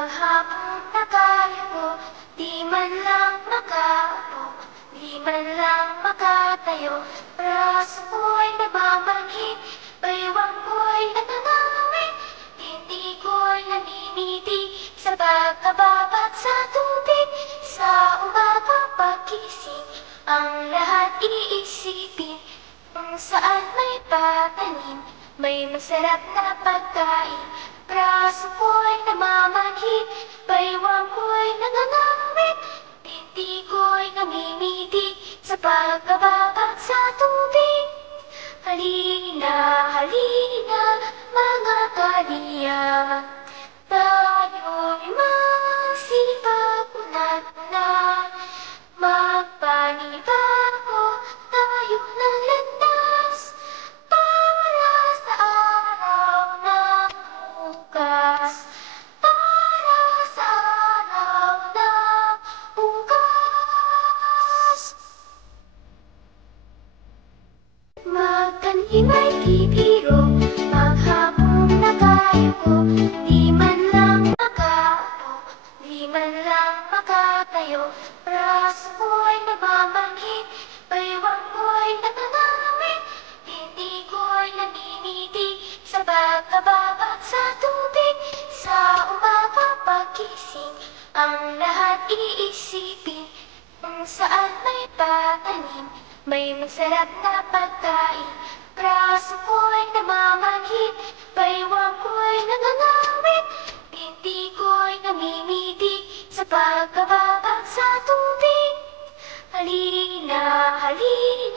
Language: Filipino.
Maghapong nakayuko, di man lang makaupo, di man lang makatayo. Braso ko'y nagmamanhid, baywang ko'y nangangaawit, hindi ko'y namimiti sa pagkababad sa tubig. Sa umaga paggising, ang lahat iisipin, kung saan may patanim, may masarap na pagkain. Braso ko'y namamanhid, baywang ko'y nangangawit, binti ko'y namimiti sa pagkababad sa tubig. Halina, halina, mga kalinga, tayo'y magsipag-unat-unat, magpanibago tayo ng landas, para sa araw na bukas, para sa araw na bukas. Magtanim ay di biro, maghapong nakayuko, di man lang makaupo, di man lang makatayo. Braso ko'y nagmamanhid, baywang ko'y nangangawit, hindi ko'y namimiti sa pagkababad sa tubig. Sa umaga paggising, ang lahat iisipin, kung saan may patanim, may masarap na pagkain. Braso ko'y namamanhid, baywang ko'y nangangawit, binti ko'y namimiti sa pagkababad sa tubig. Halina, halina,